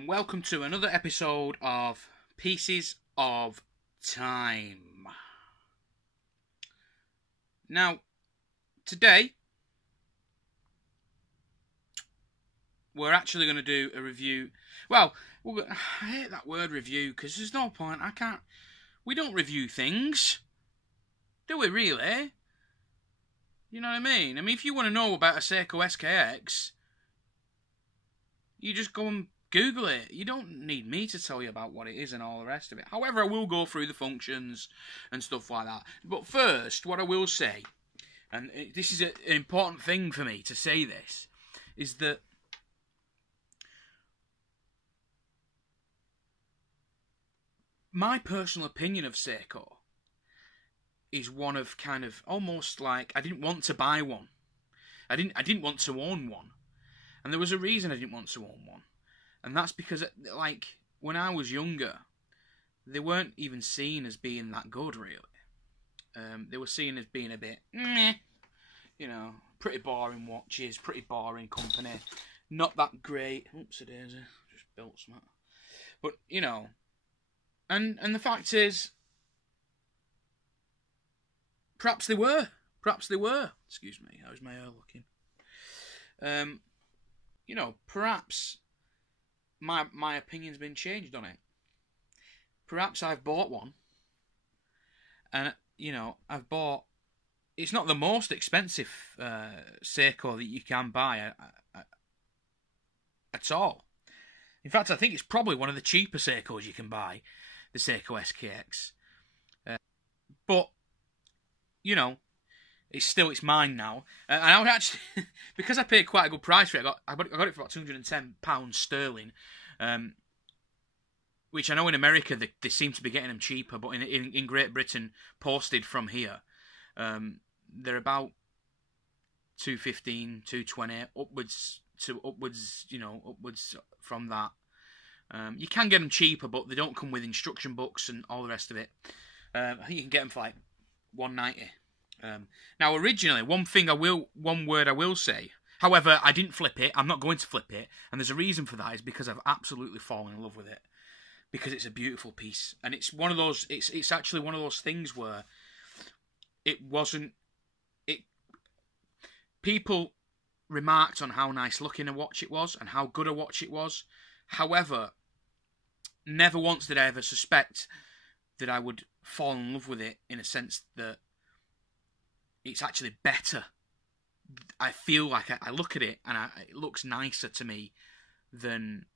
and welcome to another episode of Pieces of Time. Now, today, we're actually going to do a review. Well, I hate that word review, because there's no point. We don't review things. Do we really? You know what I mean? If you want to know about a Seiko SKX, you just go and Google it. You don't need me to tell you about what it is and all the rest of it. However, I will go through the functions and stuff like that. But first, what I will say, and this is an important thing for me to say this, is that my personal opinion of Seiko is one of kind of almost like I didn't want to buy one. I didn't want to own one. And there was a reason I didn't want to own one. And that's because, like, when I was younger, they weren't even seen as being that good, really. They were seen as being a bit, meh, you know, pretty boring watches, pretty boring company, not that great. Oops, a daisy, just built something. But, you know, and the fact is, perhaps they were. Excuse me, how's my hair looking? You know, perhaps my opinion's been changed on it. Perhaps I've bought one, and you know, it's not the most expensive Seiko that you can buy at all. In fact, I think it's probably one of the cheaper Seikos you can buy, the Seiko SKX. But you know, it's mine now. And I would actually, because I paid quite a good price for it, I got it for about £210 sterling. Which I know in America they seem to be getting them cheaper, but in Great Britain, posted from here, they're about £215, £220 upwards from that. You can get them cheaper, but they don't come with instruction books and all the rest of it. I think you can get them for like £190. Now, originally, one word I will say. However, I didn't flip it. I'm not going to flip it, and there's a reason for that. Is because I've absolutely fallen in love with it, because it's a beautiful piece, and it's one of those. It's actually one of those things where it wasn't. People remarked on how nice looking a watch it was and how good a watch it was. However, never once did I ever suspect that I would fall in love with it, in a sense that it's actually better. I feel like I look at it and it looks nicer to me than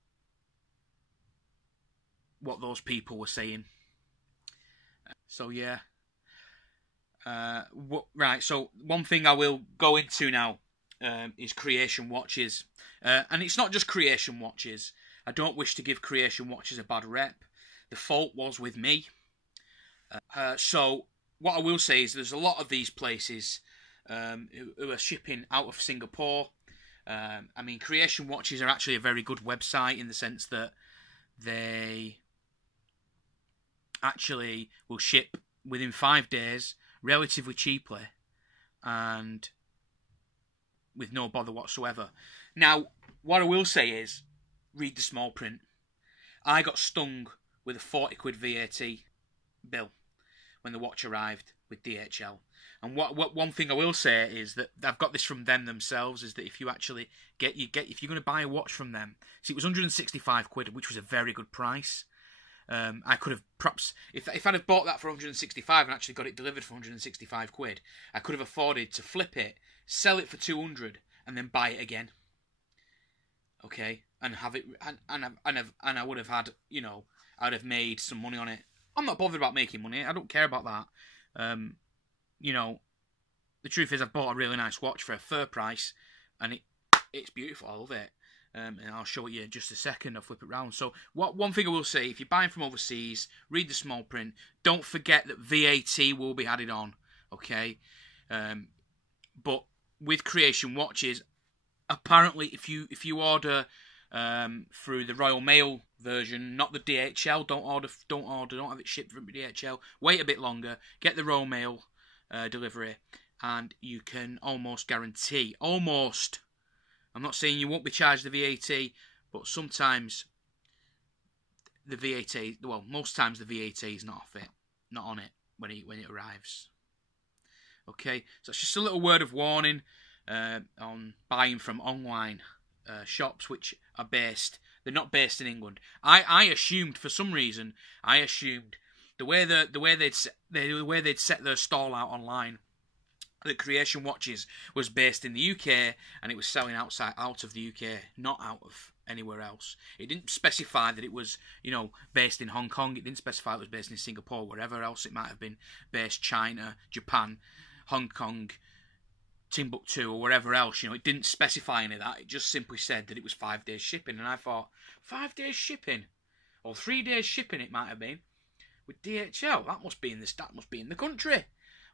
what those people were saying. So yeah. Right, so one thing I will go into now is creation watches. And it's not just creation watches. I don't wish to give creation watches a bad rep. The fault was with me. So what I will say is there's a lot of these places who are shipping out of Singapore. Creation Watches are actually a very good website, in the sense that they actually will ship within 5 days, relatively cheaply, and with no bother whatsoever. Now, what I will say is, read the small print. I got stung with a £40 VAT bill when the watch arrived with DHL. And what one thing I will say is that I've got this from them themselves, is that if you actually if you're going to buy a watch from them, see, it was £165, which was a very good price. I could have perhaps, if I'd have bought that for £165 and actually got it delivered for £165, I could have afforded to flip it, sell it for £200, and then buy it again. Okay, and have it, and I would have had, you know, I'd have made some money on it. I'm not bothered about making money. I don't care about that. You know, the truth is, I've bought a really nice watch for a fair price, and it's beautiful. I love it. And I'll show it you in just a second. I'll flip it round. So, one thing I will say, if you're buying from overseas, read the small print. Don't forget that VAT will be added on. Okay, but with creation watches, apparently, if you order through the Royal Mail version, not the DHL, don't have it shipped from DHL. Wait a bit longer, get the Royal Mail delivery, and you can almost guarantee, I'm not saying you won't be charged the VAT, but sometimes the VAT. Well, most times the VAT is not off it, not on it when it arrives. Okay, so it's just a little word of warning on buying from online shops which are based. They're not based in England. I assumed for some reason. I assumed the way they'd set their stall out online, that Creation Watches was based in the UK and it was selling out of the UK, not out of anywhere else. It didn't specify that it was, based in Hong Kong. It didn't specify it was based in Singapore, wherever else it might have been based, China, Japan, Hong Kong, Timbuktu, or wherever else. It didn't specify any of that. It just simply said that it was 5 days shipping. And I thought, 5 days shipping? Or 3 days shipping it might have been. With DHL, that must be in the country.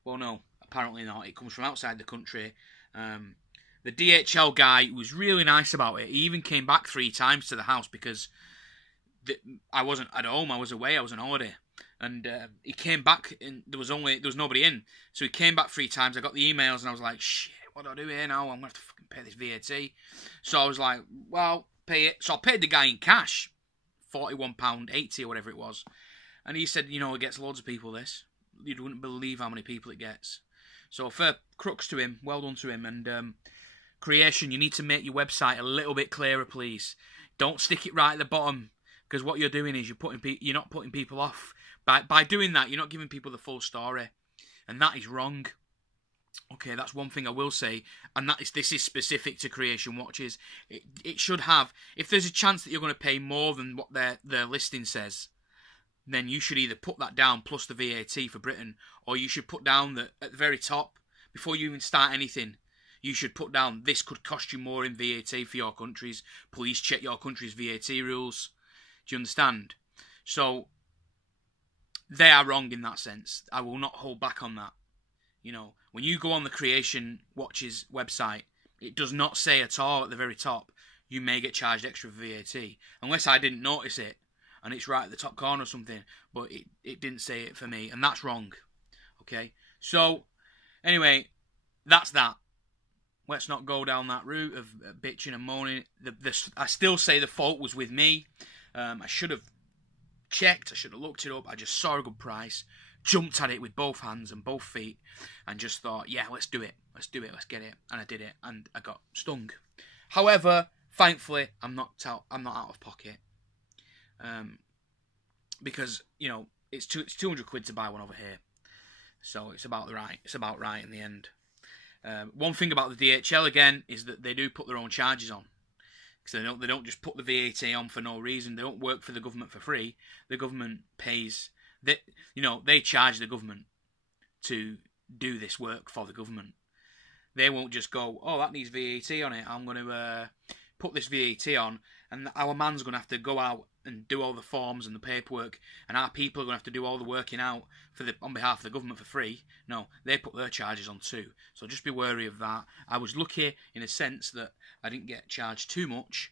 Well, no, apparently not. It comes from outside the country. The DHL guy was really nice about it. He even came back 3 times to the house because I wasn't at home. I was away. I was on holiday, and he came back and there was nobody in. So he came back 3 times. I got the emails and I was like, shit, what do I do here now? I'm gonna have to fucking pay this VAT. So I was like, well, pay it. So I paid the guy in cash, £41.80 or whatever it was. And he said, it gets loads of people this. You wouldn't believe how many people it gets. So fair crux to him. Well done to him. And Creation, you need to make your website a little bit clearer, please. Don't stick it right at the bottom, because what you're doing is you're not putting people off. By doing that, you're not giving people the full story. And that is wrong. Okay, that's one thing I will say. And this is specific to Creation Watches. It should have, if there's a chance that you're going to pay more than what their listing says, then you should either put that down plus the VAT for Britain, or you should put down that at the very top, before you even start anything, you should put down, this could cost you more in VAT for your countries. Please check your country's VAT rules. Do you understand? So, they are wrong in that sense. I will not hold back on that. When you go on the Creation Watches website, it does not say at all at the very top, you may get charged extra for VAT. Unless I didn't notice it, and it's right at the top corner or something, but it didn't say it for me, and that's wrong. Okay? So, anyway, that's that. Let's not go down that route of bitching and moaning. I still say the fault was with me. I should have checked. I should have looked it up. I just saw a good price, jumped at it with both hands and both feet, and just thought, yeah, let's do it. Let's do it. Let's get it. And I did it, and I got stung. However, thankfully, I'm not out of pocket. Because it's 200 quid to buy one over here, so it's about right in the end. One thing about the DHL again is that they do put their own charges on, because they don't just put the VAT on for no reason. They don't work for the government for free. The government pays. They charge the government to do this work for the government. They won't just go, oh, that needs VAT on it, I'm going to put this VAT on, and our man's going to have to go out and do all the forms and the paperwork, and our people are going to have to do all the working out on behalf of the government for free. No, they put their charges on too. So just be wary of that. I was lucky in a sense that I didn't get charged too much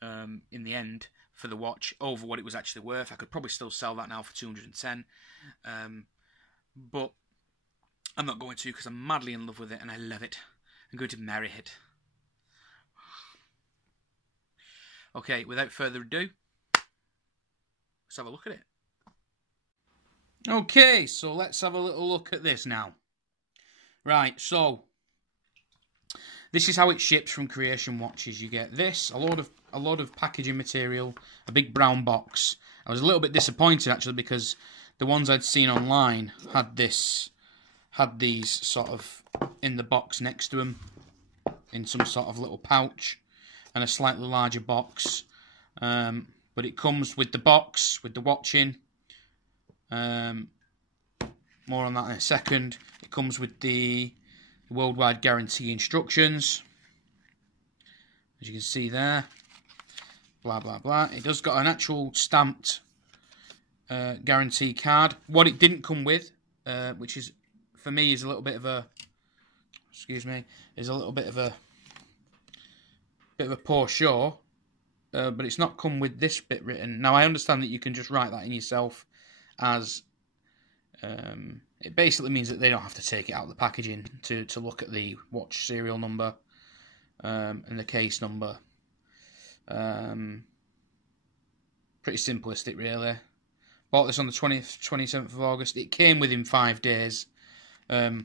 in the end for the watch over what it was actually worth. I could probably still sell that now for 210, but I'm not going to, because I'm madly in love with it and I love it. I'm going to marry it. Okay, without further ado, let's have a look at it. Okay, so let's have a little look at this now. Right, so this is how it ships from Creation Watches. You get this, a load of packaging material, a big brown box. I was a little bit disappointed actually, because the ones I'd seen online had these sort of in the box next to them, in some sort of little pouch, and a slightly larger box. But it comes with the box, with the watching. More on that in a second. It comes with the worldwide guarantee instructions, as you can see there. Blah blah blah. It does got an actual stamped guarantee card. What it didn't come with, which is for me is a little bit of a, is a little bit of a poor show. But it's not come with this bit written. Now I understand that you can just write that in yourself, as it basically means that they don't have to take it out of the packaging to look at the watch serial number and the case number. Pretty simplistic, really. Bought this on the 27th of August. It came within 5 days. I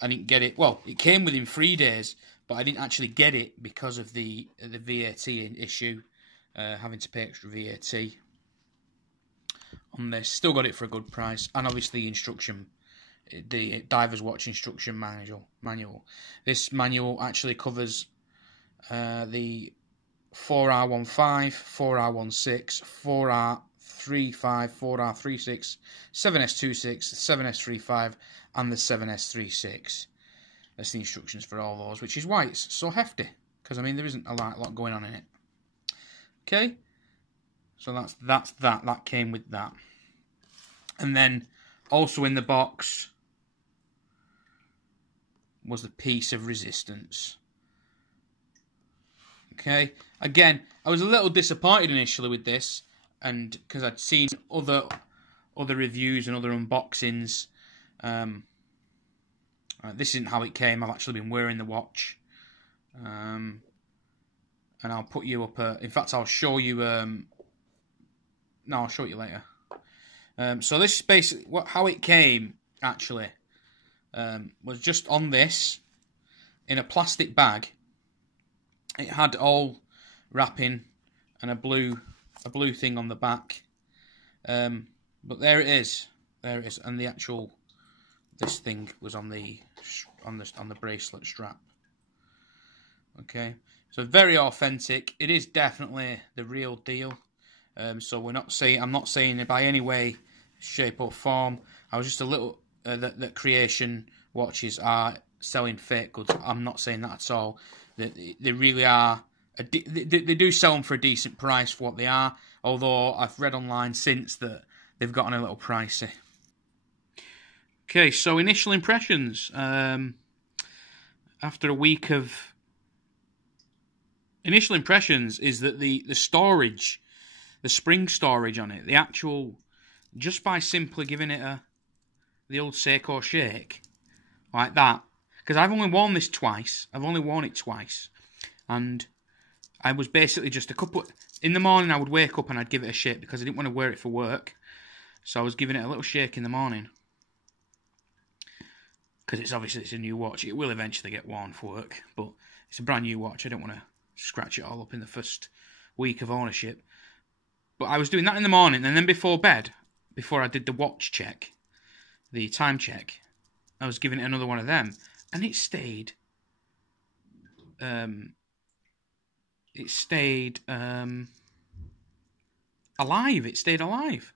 didn't get it. Well, it came within 3 days, but I didn't actually get it because of the VAT issue, having to pay extra VAT on this. Still got it for a good price, and obviously the Diver's Watch instruction manual. This manual actually covers the 4R15, 4R16, 4R35, 4R36, 7S26, 7S35, and the 7S36. That's the instructions for all those, which is why it's so hefty, because I mean there isn't a lot going on in it. Okay, so that's that. That came with that, and then also in the box was the piece of resistance. Okay, again, I was a little disappointed initially with this, and because I'd seen other reviews and other unboxings. This isn't how it came. I've actually been wearing the watch, and I'll put you up. In fact, I'll show you. No, I'll show it you later. So this is basically how it came. Actually, was just on this in a plastic bag. It had all wrapping and a blue thing on the back. But there it is. There it is, and the actual this thing was on the bracelet strap. Okay, so very authentic. It is definitely the real deal. So I'm not saying it by any way, shape or form. I was just a little that creation watches are selling fake goods. I'm not saying that at all. They really are. They do sell them for a decent price for what they are. Although I've read online since that they've gotten a little pricey. Okay, so initial impressions. After a week of initial impressions is that the storage, the spring storage on it, the actual, just by simply giving it the old Seiko shake like that. Because I've only worn this twice. I've only worn it twice. And I was basically just in the morning I would wake up and I'd give it a shake because I didn't want to wear it for work. So I was giving it a little shake in the morning. Because it's a new watch. It will eventually get worn for work. But it's a brand new watch. I don't want to scratch it all up in the first week of ownership. But I was doing that in the morning. And then before bed, before I did the watch check, the time check, I was giving it another one of them. And it stayed alive. It stayed alive.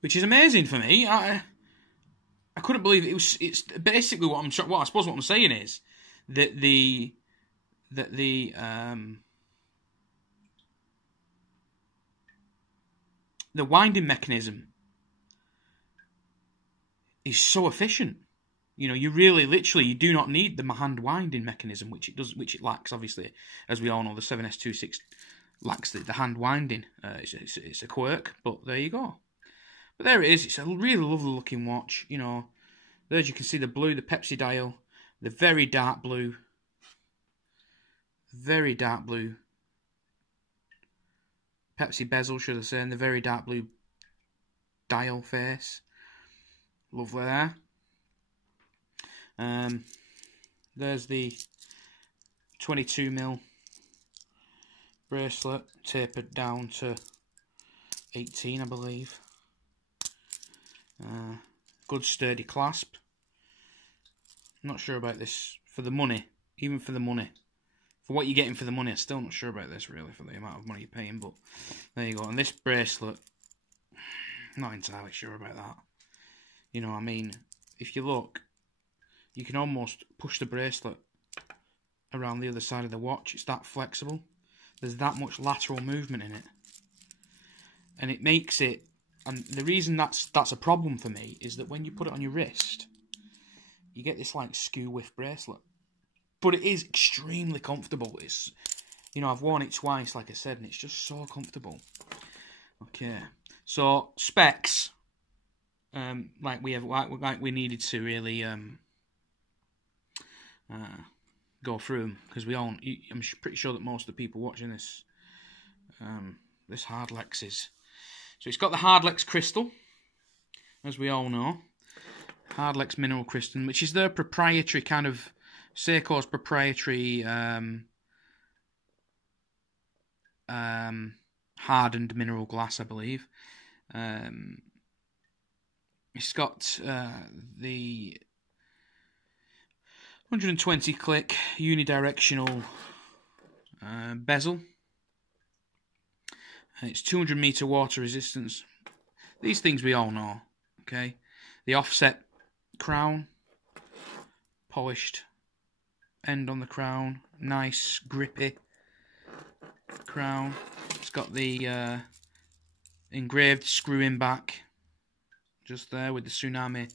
Which is amazing for me. I couldn't believe it. It's basically what I suppose what I'm saying is that the winding mechanism is so efficient. You know, you really, literally, you do not need the hand winding mechanism, which it lacks. Obviously, as we all know, the 7S26 lacks the hand winding. It's a quirk, but there you go. But there it is. It's a really lovely looking watch. You know, there you can see the blue, the Pepsi dial, the very dark blue, Pepsi bezel, should I say, and the very dark blue dial face. Lovely there. There's the 22mm bracelet, tapered down to 18, I believe. Good sturdy clasp. Not sure about this for the money, even for the money. For what you're getting for the money, I'm still not sure about this really, for the amount of money you're paying, but there you go. And this bracelet, not entirely sure about that. You know, I mean, if you look, you can almost push the bracelet around the other side of the watch. It's that flexible. There's that much lateral movement in it. And it makes it, and the reason that's a problem for me is that when you put it on your wrist, you get this like skew whiff bracelet. But it is extremely comfortable. It's, you know, I've worn it twice, like I said, and it's just so comfortable. Okay, so specs, like we needed to really go through them, because I'm pretty sure that most of the people watching this this Hardlex is. So it's got the Hardlex crystal, as we all know. Hardlex mineral crystal, which is their proprietary kind of, Seiko's proprietary hardened mineral glass, I believe. It's got the 120 click unidirectional bezel. And it's 200 meter water resistance. These things we all know. Okay, the offset crown, polished end on the crown, nice grippy crown. It's got the engraved screw-in back just there with the Tsunami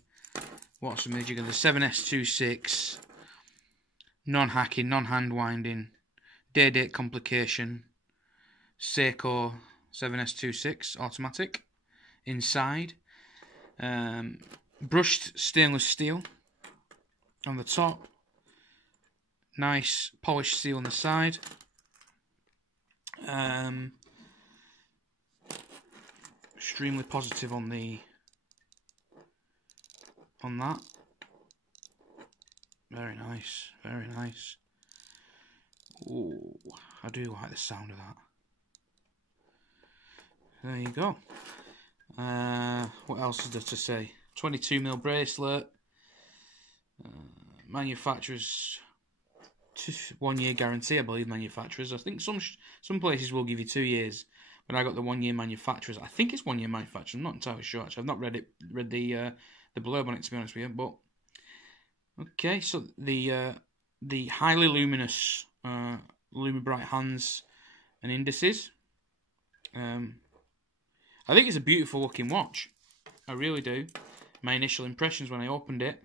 water submerging, and the 7S26 non-hacking, non-hand winding, day-date complication Seiko 7S26 automatic inside. Brushed stainless steel on the top, nice polished steel on the side. Extremely positive on that. Very nice, very nice. Ooh, I do like the sound of that. There you go. What else is there to say? 22mm bracelet. Manufacturers 1 year guarantee, I believe. Manufacturers. I think some places will give you 2 years, but I got the 1 year manufacturers. I think it's 1 year manufacturers. I'm not entirely sure. Actually, I've not read the blurb on it, to be honest with you. But okay, so the highly luminous Lumibright hands and indices. I think it's a beautiful looking watch. I really do. My initial impressions when I opened it.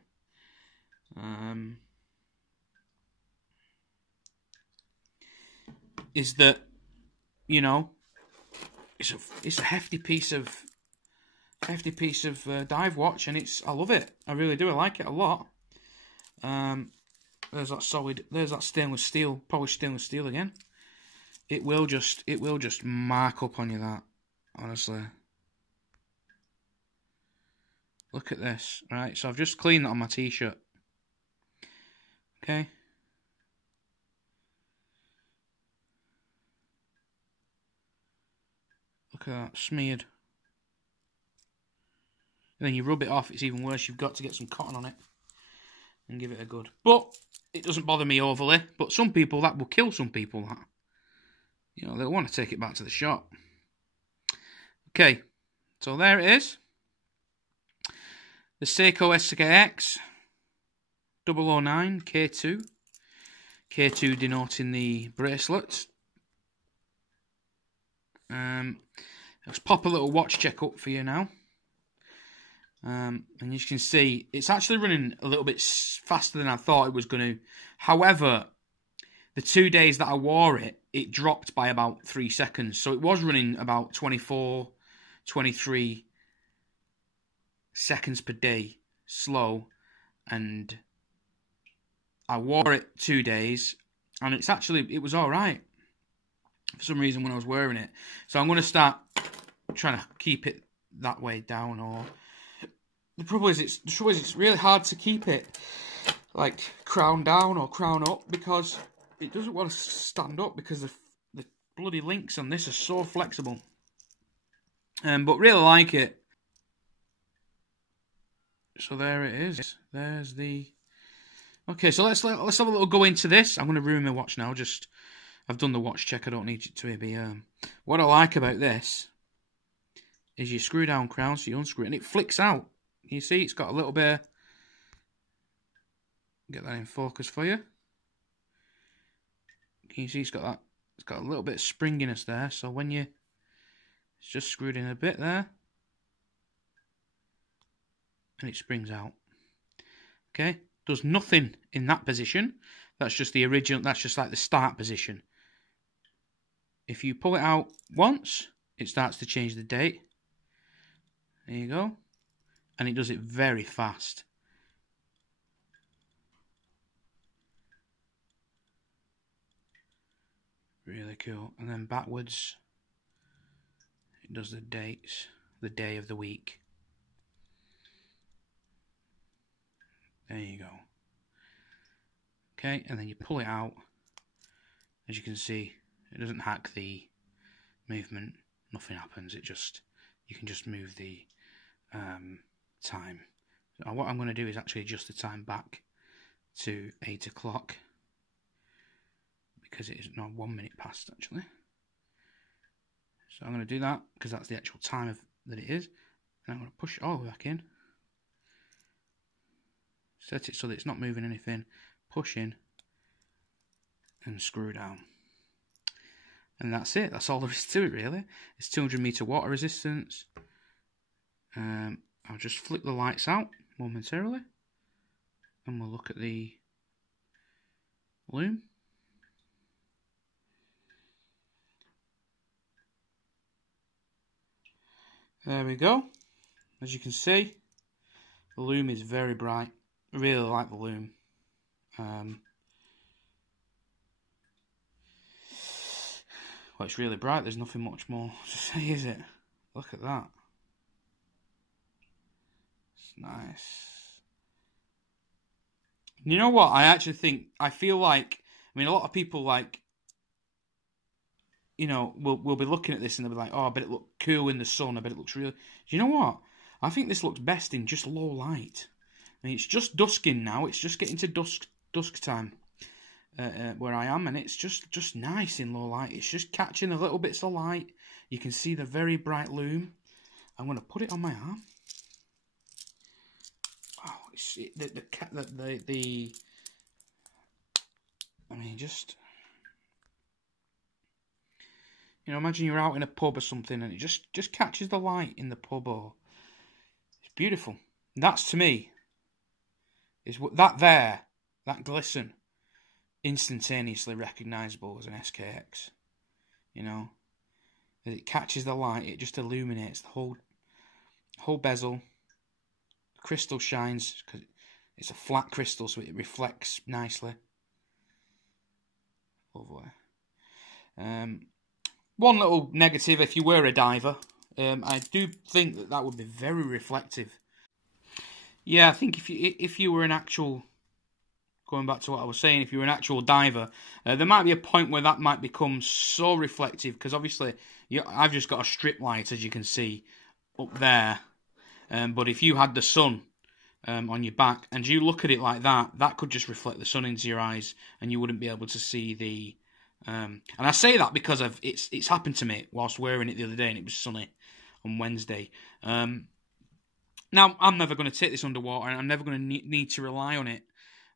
Is that, you know, it's a hefty piece of dive watch, and I love it. I really do. I like it a lot. There's that stainless steel, polished stainless steel again. It will just mark up on you, that, honestly. Look at this, right? So I've just cleaned that on my t-shirt. Okay. Look at that, smeared. And then you rub it off, it's even worse. You've got to get some cotton on it and give it a good. But it doesn't bother me overly. But some people, that will kill some people, that. You know, they'll want to take it back to the shop. Okay, so there it is. The Seiko SKX 009 K2. K2 denoting the bracelet. Let's pop a little watch check up for you now. And as you can see, it's actually running a little bit faster than I thought it was going to. However, the 2 days that I wore it, it dropped by about 3 seconds. So it was running about 24, 23 seconds per day, slow. And I wore it 2 days, and it was alright for some reason when I was wearing it. So I'm going to start trying to keep it that way down, or the trouble is it's really hard to keep it like crown down or crown up, because it doesn't want to stand up, because the bloody links on this are so flexible. But really like it. So there it is. There's the. Okay, so let's have a little go into this. I'm going to ruin my watch now. I've done the watch check. I don't need it to be. What I like about this is you screw down crown, so you unscrew it, and it flicks out. You see, it's got a little bit. Get that in focus for you. Can you see it's got that? It's got a little bit of springiness there. So when it's just screwed in a bit there, and it springs out. Okay, does nothing in that position. That's just the original. That's just like the start position. If you pull it out once, it starts to change the date. There you go. And it does it very fast. Really cool. And then backwards, It does the dates, the day of the week. There you go. Okay, and then you pull it out. As you can see, it doesn't hack the movement. Nothing happens. You can just move the time. So what I'm going to do is actually adjust the time back to 8 o'clock, because it is now 1 minute past actually. So I'm going to do that because that's the actual time that it is. And I'm going to push it all the way back in. Set it so that it's not moving anything. Push in and screw down. And that's it. That's all there is to it really. It's 200 meter water resistance. I'll just flick the lights out momentarily, and we'll look at the loom. There we go. As you can see, the loom is very bright. I really like the loom. Well, it's really bright. There's nothing much more to say, is it? Look at that. It's nice. You know what? I feel like, a lot of people will be looking at this and they'll be like, oh, I bet it looked cool in the sun. I bet it looks really... Do you know what? I think this looks best in just low light. It's just dusking now. It's just getting to dusk time where I am, and it's just nice in low light. It's just catching a little bits of light. You can see the very bright loom. I'm going to put it on my arm. Oh, imagine you're out in a pub or something and it just catches the light in the pub. Or it's beautiful. That's, to me, is that glisten, instantaneously recognisable as an SKX. As it catches the light, it just illuminates the whole bezel. The crystal shines because it's a flat crystal, so it reflects nicely. Lovely. One little negative, if you were a diver, I do think that would be very reflective. Yeah, I think if you were an actual, going back to what I was saying, if you were an actual diver, there might be a point where that might become so reflective, because obviously I've just got a strip light, as you can see up there. But if you had the sun on your back and you look at it like that, that could just reflect the sun into your eyes, and you wouldn't be able to see the. And I say that because it's happened to me whilst wearing it the other day, and it was sunny on Wednesday. Now, I'm never going to take this underwater, and I'm never going to need to rely on it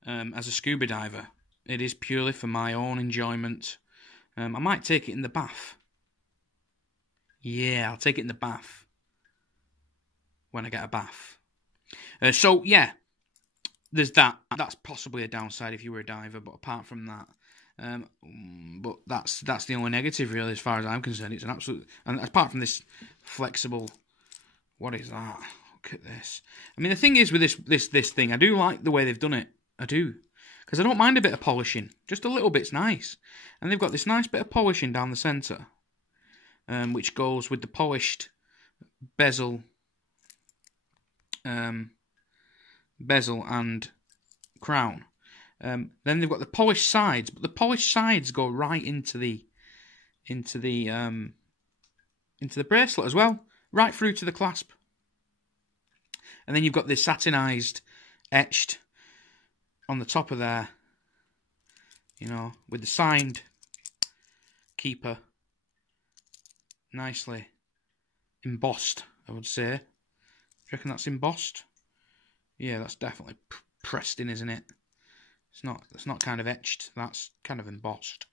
as a scuba diver. It is purely for my own enjoyment. I might take it in the bath. Yeah, I'll take it in the bath when I get a bath. So, yeah, there's that. That's possibly a downside if you were a diver, but apart from that, but that's the only negative, really, as far as I'm concerned. It's an absolute... And apart from this flexible... What is that? Look at this. The thing is with this thing, I do like the way they've done it. I do. Because I don't mind a bit of polishing. Just a little bit's nice. And they've got this nice bit of polishing down the centre, which goes with the polished bezel and crown. Then they've got the polished sides, but the polished sides go right into the bracelet as well, right through to the clasp. And then you've got this satinised, etched on the top of there, with the signed keeper, nicely embossed, I would say. Do you reckon that's embossed? Yeah, that's definitely pressed in, isn't it? It's not kind of etched. That's kind of embossed.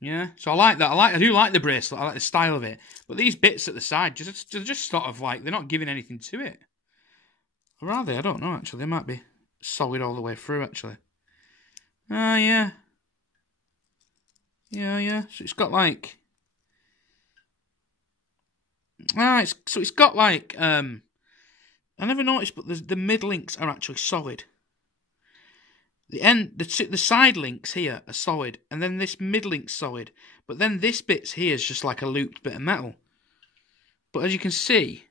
Yeah, so I like that. I do like the bracelet. I like the style of it. But these bits at the side, just sort of like, they're not giving anything to it. Or are they? I don't know, actually. They might be solid all the way through, actually. Ah, yeah. Yeah. So it's got like... it's got like... I never noticed, but the mid links are actually solid. The side links here are solid, and then this mid link's solid, but then this bit's here is just like a looped bit of metal. But as you can see,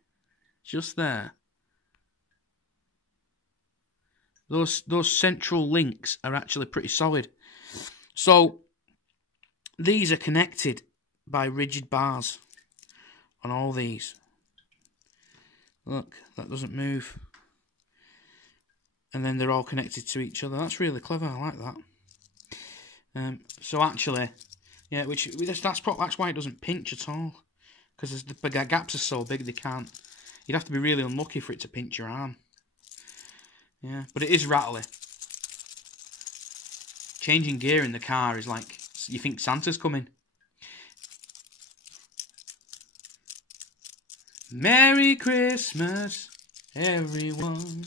just there, those central links are actually pretty solid. So these are connected by rigid bars on all these. Look, that doesn't move. And then they're all connected to each other. That's really clever. I like that. So actually, yeah, that's why it doesn't pinch at all, because the gaps are so big they can't. You'd have to be really unlucky for it to pinch your arm. Yeah, but it is rattly. Changing gear in the car is like you think Santa's coming. Merry Christmas, everyone.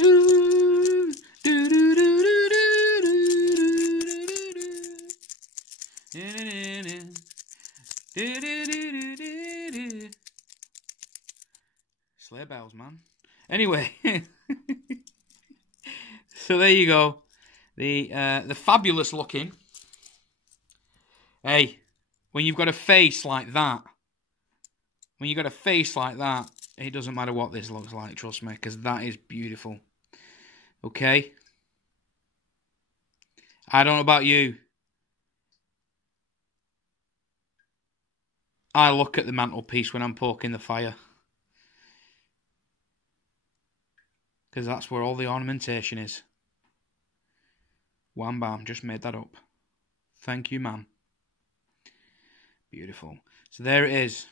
Ooh, do, do, do, do, do, do, do. Sleigh bells, man. Anyway, so there you go. The fabulous looking. Hey, when you've got a face like that, it doesn't matter what this looks like, trust me, because that is beautiful. Okay? I don't know about you. I look at the mantelpiece when I'm poking the fire, because that's where all the ornamentation is. Wham bam, just made that up. Thank you, man. Beautiful. So there it is.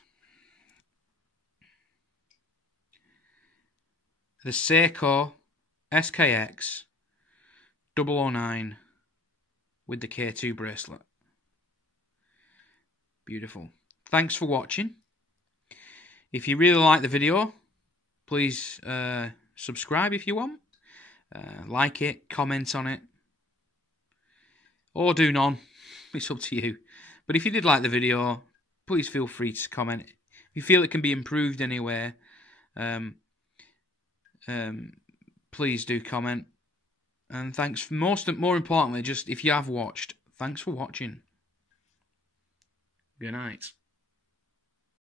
The Seiko SKX 009 with the K2 bracelet. Beautiful. Thanks for watching. If you really like the video, please subscribe if you want. Like it, comment on it. Or do none. It's up to you. But if you did like the video, please feel free to comment. If you feel it can be improved anywhere, please do comment. And thanks. More importantly, just if you have watched, thanks for watching. Good night.